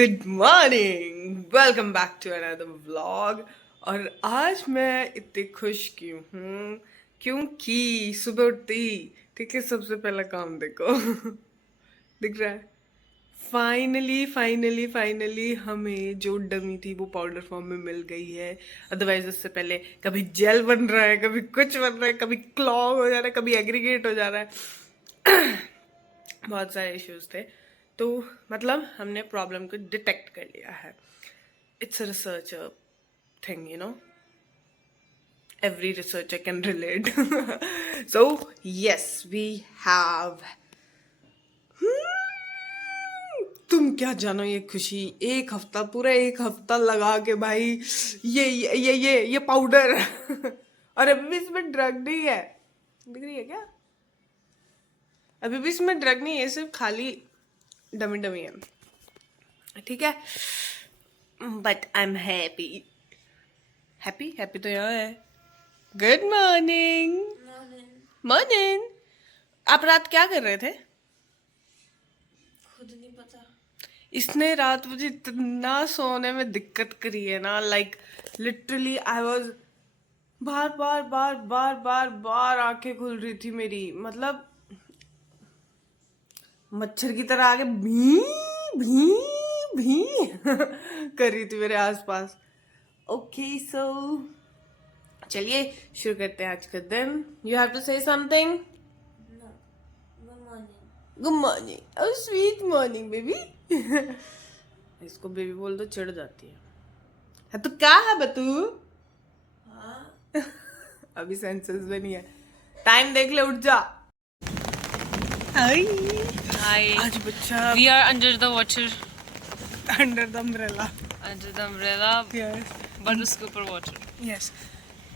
Good morning, welcome back to another vlog. और आज मैं इतनी खुश क्यों हूँ क्योंकि सुबह उठती, ठीक है, सबसे पहला काम देखो दिख रहा है। फाइनली हमें जो डमी थी वो पाउडर फॉर्म में मिल गई है। अदरवाइज उससे पहले कभी जेल बन रहा है, कभी कुछ बन रहा है, कभी क्लॉग हो जा रहा है, कभी एग्रीगेट हो जा रहा है बहुत सारे इश्यूज थे। तो मतलब हमने प्रॉब्लम को डिटेक्ट कर लिया है। It's a research thing, every researcher can relate. So yes, we have तुम क्या जानो ये खुशी। एक हफ्ता, पूरा एक हफ्ता लगा के भाई ये पाउडर और अभी भी इसमें ड्रग नहीं है, दिख रही है क्या? अभी भी इसमें ड्रग नहीं है, सिर्फ खाली डमी डमी है, ठीक है। But I am happy. Happy तो यहाँ है। Good morning. मॉर्निंग। आप रात क्या कर रहे थे? खुद नहीं पता। इसने रात मुझे इतना सोने में दिक्कत करी है ना, लाइक लिटरली आई वॉज बार आंखें खुल रही थी मेरी, मतलब मच्छर की तरह आके भी भी भी कर रही थी मेरे आसपास। ओके सो चलिए शुरू करते हैं आज का दिन। You have to say something. No. Good morning. Good morning. Oh sweet morning baby. इसको बेबी बोल तो चिढ़ जाती है। हाँ तो क्या है बतू? हाँ. अभी सेंसेस में नहीं है। टाइम देख ले, उठ जा। हाय। Hi. आज बच्चा We are under the water. Under the umbrella. Under the umbrella. Yes But उसके ऊपर water. यस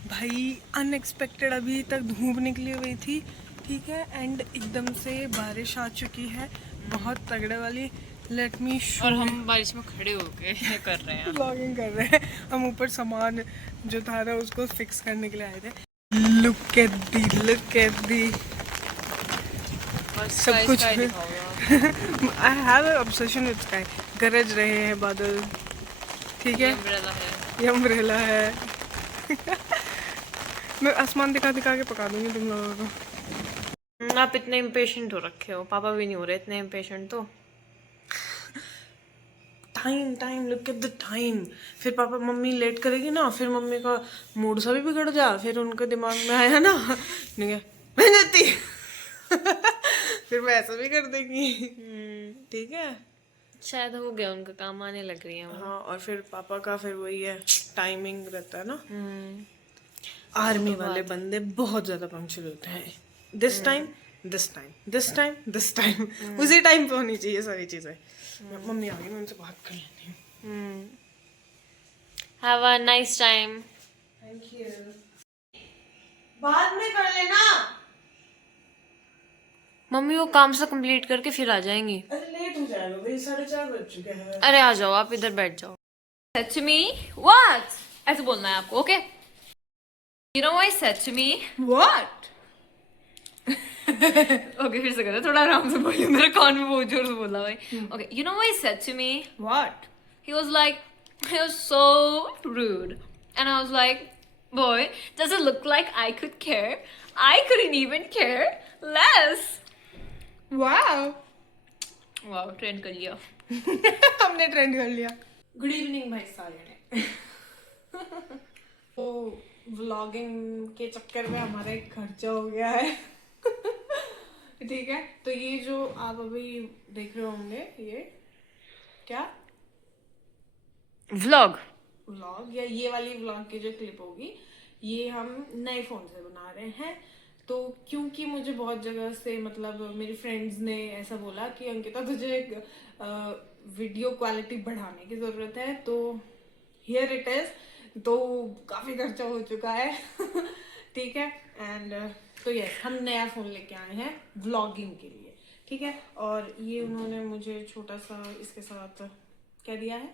भाई, अनएक्सपेक्टेड अभी तक धूप निकली हुई थी, ठीक है, एंड एकदम से बारिश आ चुकी है, बहुत तगड़े वाली। Let me show. और हम बारिश में खड़े होके कर रहे हैं. व्लॉगिंग कर रहे हैं हम। ऊपर सामान जो था ना उसको फिक्स करने के लिए आए थे। लुक एट दी सब कुछ। I have a obsession with sky. गरज रहे हैं बादल, ठीक है, umbrella है. ये अम्ब्रेला है मैं आसमान दिखा दिखा के पका दूंगी तुम लोगों को। आप इतने इम्पेशेंट हो रखे हो, पापा भी नहीं हो रहे इतने इम्पेशेंट तो. Time look at the time. फिर पापा मम्मी लेट करेगी ना, फिर मम्मी का मूड सा भी बिगड़ जा, फिर उनके दिमाग में आया ना नहीं मैं जाती फिर मैं ऐसा भी कर देंगी, ठीक है। शायद हो गया, उनका काम आने लग रही है वो. हाँ, और फिर पापा का फिर वही है, टाइमिंग रहता है ना। आर्मी वाले बंदे बहुत ज्यादा पंक्चुअल होते हैं। दिस टाइम उसी टाइम पे होनी चाहिए सारी चीजें। मम्मी आ गई, मैं उनसे बात कर लेती हूँ। Have a nice time. Thank you. बाद में कर लेना। मम्मी वो काम से कंप्लीट करके फिर आ जाएंगी. अरे लेट हो जाएगा भाई, 4:30 बज चुके हैं। अरे आ जाओ, आप इधर बैठ जाओ. Said to me, what? ऐसे बोलना है आपको, okay? You know what he said to me? What? Okay, फिर से करो, थोड़ा आराम से बोलिए, मेरे कान में बहुत जोर से बोला भाई. Okay, you know what he said to me? What? He was like, he was so rude, and I was like, boy, does it look like I could care? I couldn't even care less. Wow. Wow, trend कर लिया. हमने trend कर लिया। Good evening भाई सारे ने। तो vlogging के चक्कर में हमारा एक खर्चा हो गया है ठीक है। तो ये जो आप अभी देख रहे होंगे, ये क्या Vlog. व्लॉग या ये वाली व्लॉग की जो क्लिप होगी, ये हम नए फोन से बना रहे हैं। तो क्योंकि मुझे बहुत जगह से, मतलब मेरी फ्रेंड्स ने ऐसा बोला कि अंकिता तुझे एक वीडियो क्वालिटी बढ़ाने की जरूरत है, तो हियर इट इज। तो काफी खर्चा हो चुका है ठीक है। एंड तो यस, हम नया फोन लेके आए हैं व्लॉगिंग के लिए, ठीक है। और ये उन्होंने मुझे छोटा सा इसके साथ क्या दिया है,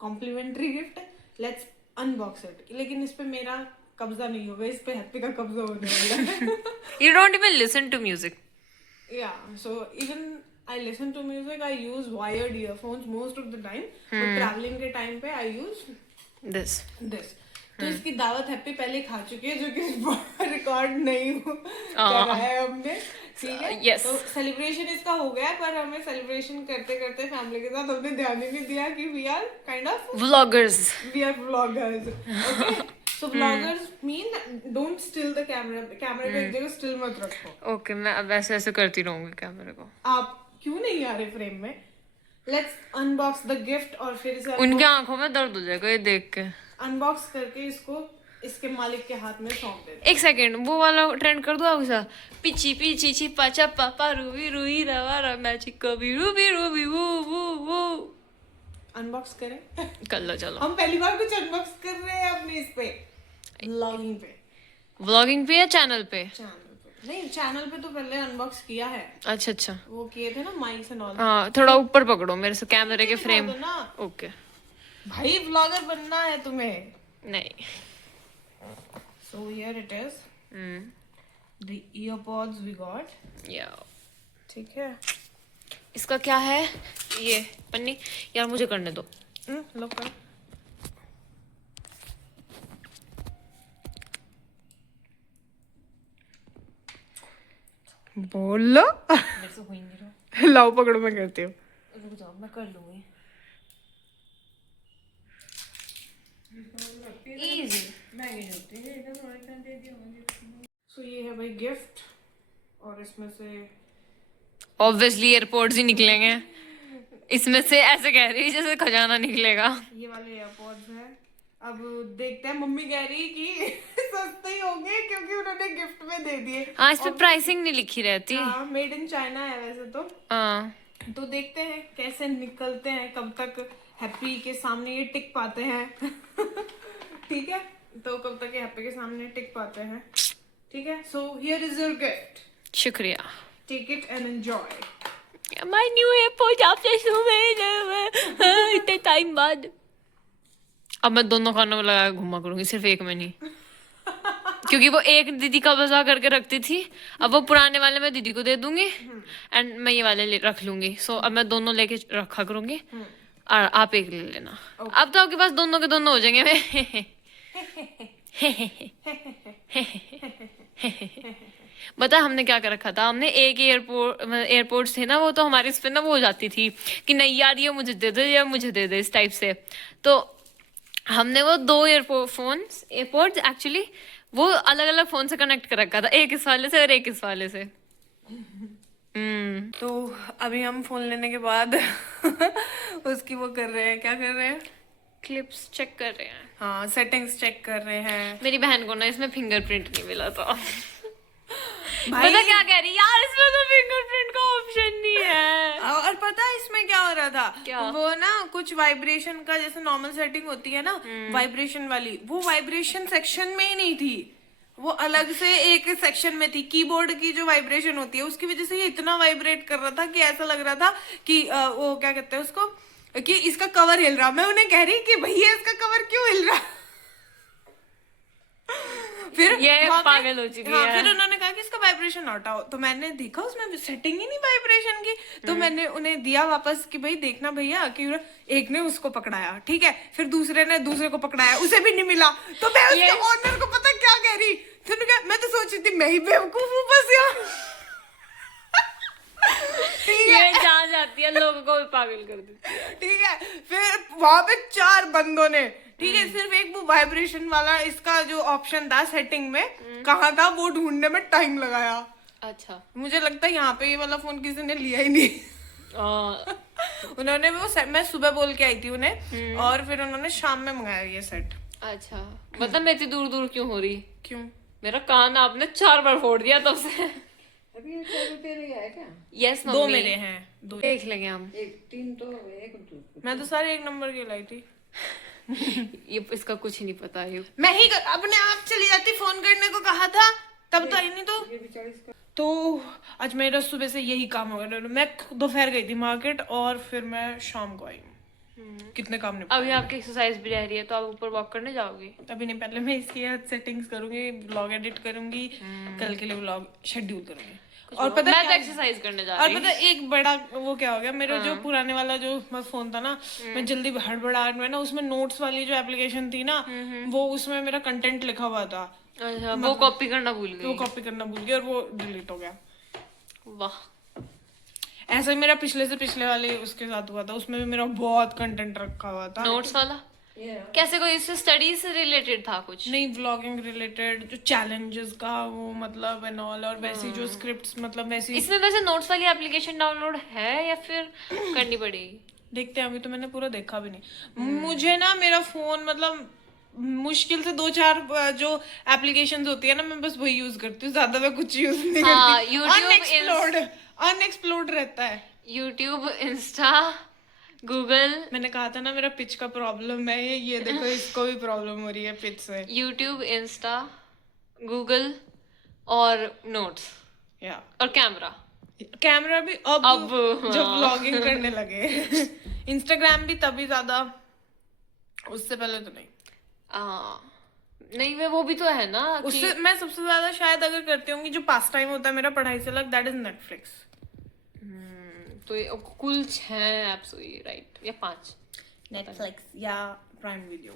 complimentary gift. Let's unbox it. लेकिन इस पे मेरा कब्जा नहीं होगा, इस पे हैप्पी का कब्जा होने वाला है You don't even listen to music. या so even I listen to music. I use wired earphones most of the time. But traveling के time पे I use This. this. तो इसकी दावत हैप्पी पहले खा चुकी है, जो कि रिकॉर्ड नहीं करा है हमने, ठीक है? Yes. तो सेलिब्रेशन इसका हो गया है, पर हमें सेलिब्रेशन करते करते फैमिली के साथ हमने ध्यान ही नहीं दिया कि we are kind of Vloggers. vloggers. Okay. So vloggers mean don't still the camera. कैमरे को एक जगह still मत रखो. Okay, मैं अब ऐसे ऐसे करती रहूंगी कैमरे को. आप क्यों नहीं आ रहे फ्रेम में? Let's unbox the gift और फिर इसे उनकी आंखों में दर्द हो जाएगा ये देख के. अनबॉक्स करके इसको इसके मालिक के हाथ में सौंप दे. एक सेकेंड, वो वाला ट्रेंड कर दो आपके साथ. पिची पिची छिपा चप्पा पा रूबी रूही रवा रा मैजिक कभी रूबी रूबी वो वो. अनबॉक्स करें? कर लो चलो. हम पहली बार कुछ अनबॉक्स कर रहे हैं अपने इस पे व्लॉगिंग पे. व्लॉगिंग पे या चैनल पे? चैनल पे नहीं, चैनल पे तो पहले अनबॉक्स किया है. अच्छा अच्छा. वो किए थे ना माइक्स एंड ऑल. हाँ थोड़ा ऊपर पकड़ो मेरे से कैमरे के फ्रेम. ना ओके. भाई व्लॉगर बनना है तुम्हें. नहीं. So here it is. The earpods we got. या ठीक है. इसका क्या है ये पन्नी? यार मुझे करने दो. लो कर. बोलो. मेरे से हो ही नहीं रहा. लाओ पकड़ो, मैं करती हूँ. रुक जाओ मैं कर लूंगी. इजी. सो ये है भाई गिफ्ट, और इसमें से ऑब्वियसली एयरपोर्ट्स ही निकलेंगे. इसमें से ऐसे कह रही है जैसे खजाना निकलेगा. ये वाले एयरपॉड्स हैं. अब देखते हैं, मम्मी कह रही कि सस्ते ही होंगे क्योंकि उन्होंने गिफ्ट में दे दिए. हाँ इस पे प्राइसिंग नहीं लिखी रहती. हाँ मेड इन चाइना है वैसे तो. हाँ तो देखते हैं कैसे निकलते हैं, कब तक हैप्पी के सामने ये टिक पाते हैं. ठीक है, तो कब तक ये हैप्पी के सामने टिक पाते हैं. ठीक है. So here is your gift. शुक्रिया. Take it and enjoy. My new airport आपसे सुबह इतने टाइम बाद. अब मैं दोनों कानों में लगा के घुमा करूंगी, सिर्फ एक में नहीं. क्योंकि वो एक दीदी का बजा करके रखती थी, अब वो पुराने वाले मैं दीदी को दे दूंगी एंड मैं ये वाले रख लूंगी. सो अब मैं दोनों लेके रखा करूंगी और आप एक ले लेना. अब तो आपके पास दोनों के दोनों हो जाएंगे. बता हमने क्या कर रखा था. हमने एक एयरपोर्ट्स थे ना, वो तो हमारे इस पे ना वो हो जाती थी कि नहीं यार ये मुझे दे दो या मुझे दे दे इस टाइप से. तो हमने वो दो एयरपोर्ट्स एक्चुअली वो अलग अलग फोन से कनेक्ट कर रखा था, एक इस वाले से और एक इस वाले से. तो अभी हम फोन लेने के बाद उसकी वो कर रहे हैं, क्या कर रहे हैं? क्लिप्स चेक कर रहे हैं. हाँ सेटिंग्स चेक कर रहे हैं. मेरी बहन को ना इसमें फिंगरप्रिंट नहीं मिला था. भाई पता क्या कह रही यार, इसमें तो फिंगरप्रिंट का ऑप्शन नहीं है. और पता है इसमें क्या हो रहा था? क्या? वो ना कुछ वाइब्रेशन का, जैसे नॉर्मल सेटिंग होती है ना वाइब्रेशन वाली, वो वाइब्रेशन सेक्शन में ही नहीं थी, वो अलग से एक सेक्शन में थी. कीबोर्ड की जो वाइब्रेशन होती है उसकी वजह से ये इतना वाइब्रेट कर रहा था कि ऐसा लग रहा था कि वो क्या कहते हैं उसको, कि इसका कवर हिल रहा. मैं उन्हें कह रही कि भैया इसका कवर क्यों हिल रहा. फिर ये वहाँ पे- पागल हो चुकी हाँ, है. फिर उन्होंने कहा कि इसका वाइब्रेशन हटाओ, तो मैंने देखा उसमें सेटिंग ही नहीं वाइब्रेशन की. तो मैंने उन्हें दिया वापस कि भाई देखना भैया, कि एक ने उसको पकड़ाया, ठीक है, फिर दूसरे ने दूसरे को पकड़ाया, उसे भी नहीं मिला. तो मैं उसके ओनर को पता क्या कह रही, फिर मैं तो सोच रही थी मैं ही बेवकूफ हूँ बस यार. ठीक है, ये जहाँ जाती है लोगों को भी पागल कर देती है. ठीक है. फिर वहां पे 4 बंदों ने, ठीक है, सिर्फ एक वो वाइब्रेशन वाला इसका जो ऑप्शन था सेटिंग में कहाँ था वो ढूंढने में टाइम लगाया. अच्छा. मुझे लगता है यहाँ पे ये वाला फोन किसी ने लिया ही नहीं. उन्होंने वो मैं सुबह बोल के आई थी उन्हें, और फिर उन्होंने शाम में मंगाया ये सेट. अच्छा मतलब मैं इतनी दूर दूर क्यों हो रही? क्यों? मेरा कान आपने 4 बार फोड़ दिया तब से. अभी ये 4 रुपये नहीं आया क्या? यस 2 मेरे हैं, 2. देख लेंगे हम. एक 3 तो एक 2. मैं तो सारे 1 नंबर की लाई थी. ये इसका कुछ ही नहीं पता है. मैं ही अपने आप चली जाती, फोन करने को कहा था तब तो आई नहीं. तो आज मेरा सुबह से यही काम हो गया. मैं दोपहर गई थी मार्केट और फिर मैं शाम को आई. कितने काम नहीं. अभी आपकी एक्सरसाइज भी रह रही है तो आप ऊपर वॉक करने जाओगी? अभी नहीं, पहले मैं इसकी सेटिंग्स करूंगी, व्लॉग एडिट करूंगी, कल के लिए व्लॉग शेड्यूल करूंगी. और पता मैं है तो क्या- एक्सरसाइज करने जा और रही पता है एक बड़ा वो क्या हो गया मेरा जो पुराने वाला जो फोन था ना, मैं जल्दी हड़बड़ाहट में ना उसमें नोट्स वाली जो एप्लीकेशन थी ना, वो उसमें मेरा कंटेंट लिखा हुआ था, अच्छा, वो कॉपी करना भूल तो वो गई। कॉपी करना भूल गया और वो डिलीट हो गया। वाह, ऐसा ही मेरा पिछले से पिछले वाले उसके साथ हुआ था, उसमें भी मेरा बहुत कंटेंट रखा हुआ था। नोट्स वाला कैसे, कोई इससे स्टडीज से रिलेटेड था कुछ? नहीं, व्लॉगिंग रिलेटेड जो चैलेंजेस का वो मतलब एंड ऑल, और वैसी जो स्क्रिप्ट्स मतलब वैसी। इसमें वैसे नोट्स वाली एप्लीकेशन डाउनलोड है या फिर करनी पड़ेगी? देखते हैं, अभी तो मैंने पूरा देखा भी नहीं। मुझे ना मेरा फोन मतलब मुश्किल से 2-4 जो एप्लीकेशंस होती है ना, मैं बस वही यूज करती हूँ, ज्यादा मैं कुछ यूज नहीं हाँ, करती। YouTube अनएक्सप्लोर्ड रहता है। YouTube, Insta, Google. मैंने कहा था ना मेरा पिच का प्रॉब्लम है, ये देखो इसको भी प्रॉब्लम हो रही है पिच से। यूट्यूब, इंस्टा, गूगल और नोट्स या और कैमरा। कैमरा भी अब जब हाँ। व्लॉगिंग करने लगे। इंस्टाग्राम भी तभी ज्यादा, उससे पहले तो नहीं। नहीं, वो भी तो है ना कि उससे मैं सबसे ज्यादा शायद अगर करती होंगी जो पास टाइम होता है मेरा पढ़ाई से अलग, दैट इज नेटफ्लिक्स। तो ये कुल 6 एप्स हुई, राइट? या 5? नेटफ्लिक्स या प्राइम वीडियो।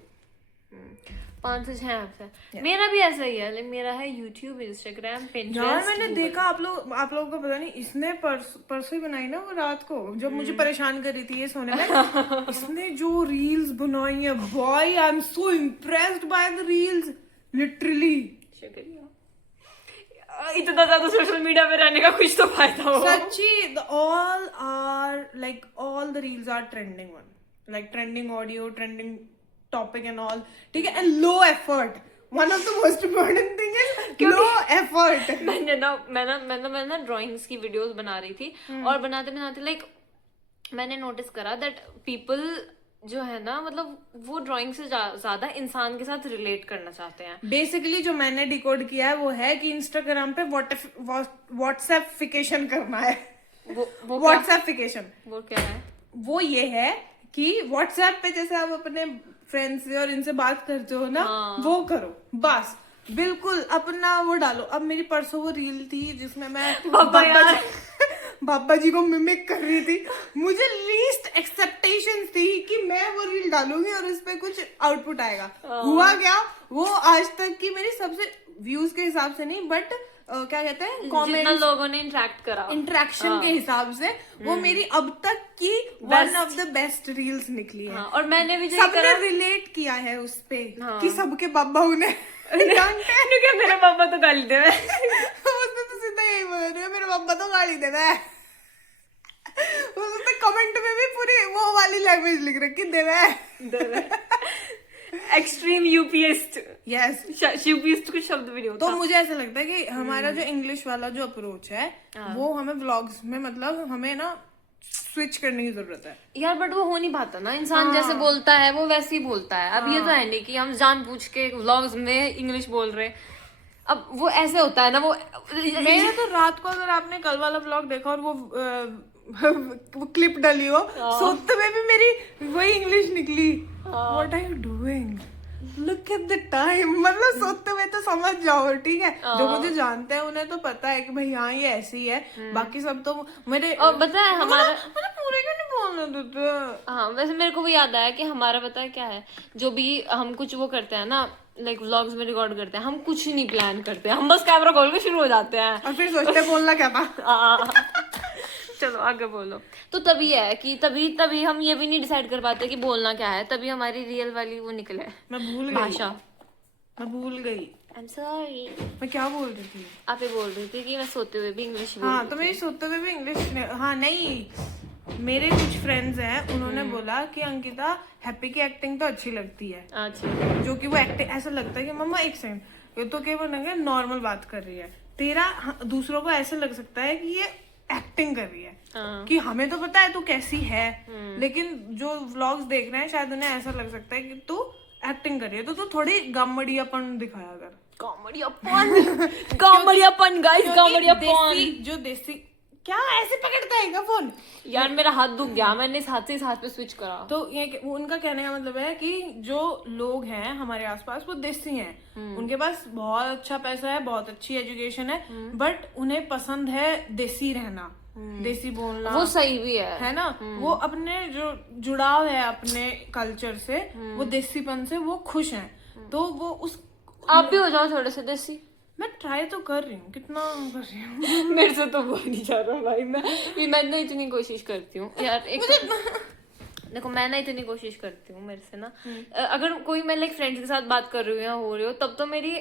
5 से 6 एप्स है। मेरा भी ऐसा ही है, मेरा है यूट्यूब, इंस्टाग्राम, यार पिंटरेस्ट। मैंने देखा आप लोगों को पता नहीं, इसने परसों ही बनाई ना वो रात को जब मुझे परेशान कर रही थी ये सोने में। इसने जो रील्स बनाई है boy, I am so impressed by the reels, literally. शुक्रिया। इतना ज्यादा सोशल मीडिया पे रहने का कुछ तो फायदा हो। सच्ची, all the reels are trending one, like trending audio, trending topic and all, ठीक है, and low effort. One of the most important thing is low effort. मैं ना ड्राइंग्स की वीडियोस बना रही थी और बनाते बनाते लाइक मैंने नोटिस करा दैट पीपल जो है ना, मतलब वो ड्राइंग से ज्यादा इंसान के साथ रिलेट करना चाहते हैं। बेसिकली जो मैंने डिकोड किया है वो है कि इंस्टाग्राम पे व्हाट्सएपिफिकेशन करना है। वो व्हाट्सएपिफिकेशन वो क्या है? वो ये है कि व्हाट्सएप पे जैसे आप अपने फ्रेंड्स से और इनसे बात करते हो ना, वो करो बस, बिल्कुल अपना वो डालो। अब मेरी परसों वो रील थी जिसमें मैं बाबा जी को मिमिक कर रही थी। मुझे लीस्ट एक्सेप्टेशन थी कि मैं वो रील डालूंगी और इस पे कुछ आउटपुट आएगा। हुआ क्या, वो आज तक की मेरी सबसे व्यूज के हिसाब से नहीं, बट क्या कहते हैं, जितना कमेंट्स, लोगों ने इंटरेक्शन के हिसाब से वो मेरी अब तक की one of the best reels निकली है। और मैंने भी सबने रिलेट किया है उस पे कि सबके बाबा उन्हें क्या मेरे पापा तो गाली दे रहे उसने तो सीधा यही बोल रही है, मेरे पापा तो गाली दे रहा है। उसने कमेंट में भी पूरी वो वाली लैंग्वेज लिख रखी, दे रहा है। एक्सट्रीम यूपीएस्ट। यस, यूपीएस्ट कुछ शब्द भी नहीं होता। तो मुझे ऐसा लगता है कि हमारा जो इंग्लिश वाला जो अप्रोच है वो हमें व्लॉग्स में मतलब हमें ना स्विच करने की जरूरत है यार, बट वो हो नहीं पाता ना, इंसान जैसे बोलता है वो वैसे ही बोलता है। अब ये तो है नहीं कि हम जानबूझ के व्लॉग्स में इंग्लिश बोल रहे। अब वो ऐसे होता है ना, वो मैंने तो रात को, अगर आपने कल वाला व्लॉग देखा और वो क्लिप डली हो, सोते में भी मेरी वही इंग्लिश निकली। What are you doing, look at the time. मतलब सोते हुए तो समझ जाओ, ठीक है, जो मुझे जानते हैं उन्हें तो पता है कि भाई हाँ ये ऐसी है। बाकी सब तो मेरे, और पता है हमारा पूरे क्यों नहीं बोलने देते। हाँ, वैसे मेरे को भी याद आया कि हमारा पता है क्या है, जो भी हम कुछ वो करते हैं ना, लाइक व्लॉग्स में रिकॉर्ड करते हैं, हम कुछ नहीं प्लान करते हैं, हम बस कैमरा खोल के शुरू हो जाते हैं और फिर सोचते हैं बोलना क्या था। चलो आगे बोलो। तो तभी है कि तभी हम ये भी नहीं डिसाइड कर पाते कि बोलना क्या है, तभी हमारी रियल वाली वो निकले मैं भूल गई। I am sorry. मैं क्या बोल रही थी? आप ये बोल रही थी कि मैं सोते हुए भी इंग्लिश हाँ, तो मेरी सोते हुए भी इंग्लिश, हाँ नहीं, मेरे कुछ फ्रेंड्स हैं, उन्होंने बोला कि अंकिता हैप्पी की एक्टिंग तो अच्छी लगती है। अच्छा, जो कि वो एक्टिंग ऐसा लगता है कि मम्मा एक सेकंड, ये तो केवल नॉर्मल बात कर रही है। तेरा दूसरों को ऐसा लग सकता है कि ये एक्टिंग कर रही है, कि हमें तो पता है तू कैसी है, लेकिन जो व्लॉग्स देख रहे हैं शायद उन्हें ऐसा लग सकता है कि तू एक्टिंग कर रही है, तो तू थोड़ी गामड़ियापन दिखाया कर। गाइस, गामड़ियापन। जो देसी क्या ऐसे पकड़ता है क्या फोन? यार मेरा हाथ दुख गया, मैंने इस हाथ से इस हाथ पे स्विच करा। तो ये वो उनका कहने का मतलब है कि जो लोग हैं हमारे आसपास वो देसी हैं, उनके पास बहुत अच्छा पैसा है, बहुत अच्छी एजुकेशन है, बट उन्हें पसंद है देसी रहना, देसी बोलना। वो सही भी है ना, वो अपने जो जुड़ाव है अपने कल्चर से, वो देसीपन से वो खुश हैं। तो वो उस आप भी हो जाओ थोड़े से देसी। मैं ट्राई तो कर रही हूँ, कितना कर रही हूँ। मेरे से तो वो नहीं जा रहा भाई, मैं ना इतनी कोशिश करती हूँ यार। देखो मैं ना इतनी कोशिश करती हूँ, मेरे से ना अगर कोई मैं लाइक फ्रेंड्स के साथ बात कर रही हूँ या हो रही हो, तब तो मेरी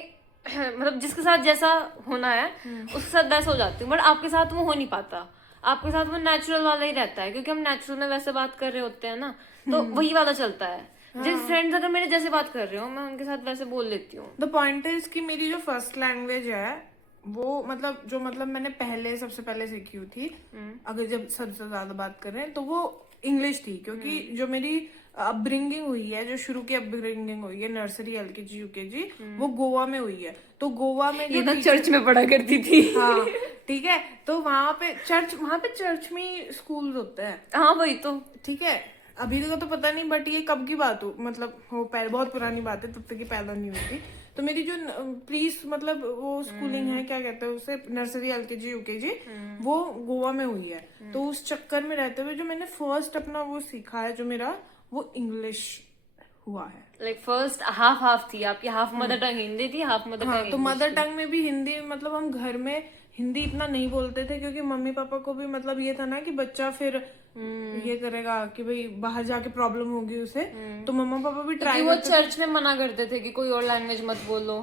मतलब जिसके साथ जैसा होना है उसके साथ वैसा हो जाती हूँ, बट आपके साथ वो हो नहीं पाता। आपके साथ वो नेचुरल वाला ही रहता है, क्योंकि हम नेचुरल में वैसे बात कर रहे होते हैं ना, तो वही वाला चलता है। जिस फ्रेंड्स अगर मेरे जैसे बात कर रहे हो, मैं उनके साथ वैसे बोल लेती हूँ। द पॉइंट इज कि मेरी जो फर्स्ट लैंग्वेज है वो मतलब मैंने सबसे पहले सीखी हुई थी, अगर जब सबसे ज्यादा बात करें तो वो इंग्लिश थी, क्योंकि जो मेरी अपब्रिंगिंग हुई है, जो शुरू की अपब्रिंगिंग हुई है, नर्सरी LKG UKG, वो गोवा में हुई है। तो गोवा में ये ना चर्च में पढ़ा करती थी। हाँ ठीक है, तो वहां पे चर्च में स्कूल होते हैं। हाँ वही तो, ठीक है, अभी तक तो पता नहीं, बट ये कब की बात हो, मतलब हो पहले बहुत पुरानी बात है, तब तक ये पैदा नहीं हुई थी। तो मेरी जो प्रीस मतलब वो स्कूलिंग है, क्या कहते हैं उसे, नर्सरी LKG UKG, वो गोवा में हुई है। तो उस चक्कर में रहते हुए जो मैंने फर्स्ट अपना वो सीखा है, जो मेरा वो इंग्लिश हुआ है। लाइक फर्स्ट हाफ थी आपकी, हाफ मदर टंग हिंदी थी, हाफ मदर टंग। तो मदर टंग में भी हिंदी, मतलब हम घर में हिंदी इतना नहीं बोलते थे, क्योंकि मम्मी पापा को भी मतलब ये था ना कि बच्चा फिर ये करेगा कि भाई बाहर जाके प्रॉब्लम होगी उसे, तो मम्मा पापा भी ट्राई वो चर्च में मना करते थे कि कोई और लैंग्वेज मत बोलो।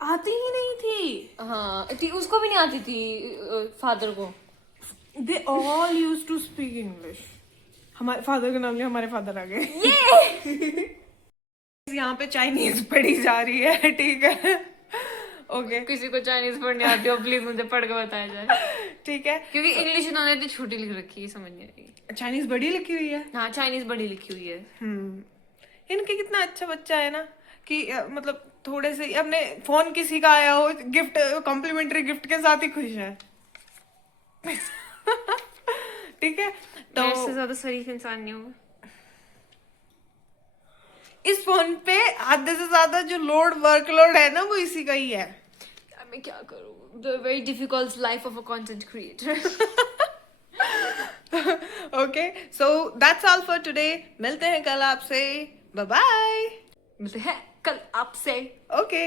आती ही नहीं थी। हाँ उसको भी नहीं आती थी, फादर को। They all use to speak English. हमारे फादर का नाम लिया, हमारे फादर आ गए। यहाँ पे चाइनीज पढ़ी जा रही है, ठीक है ओके। किसी को चाइनीज पढ़ने आती हो प्लीज मुझे पढ़ के बताया जाए, ठीक है, क्योंकि इंग्लिश इन्होंने इतनी छोटी लिख रखी है, समझ नहीं आ रही। चाइनीज बड़ी लिखी हुई है। हाँ चाइनीज बड़ी लिखी हुई है। इनके कितना अच्छा बच्चा है ना, कि मतलब थोड़े से अपने फोन किसी का आया हो, गिफ्ट कॉम्प्लीमेंट्री गिफ्ट के साथ ही खुश है। ठीक है, तो मेरे से ज्यादा शरीफ इंसान नहीं होगा। इस फोन पे आधे से ज्यादा जो वर्कलोड है ना, वो इसी का ही है। मैं क्या करूँ, the very difficult life of a content creator. Okay, so that's all for today. मिलते हैं कल आपसे, बाय बाय। मिलते हैं कल आपसे। ओके।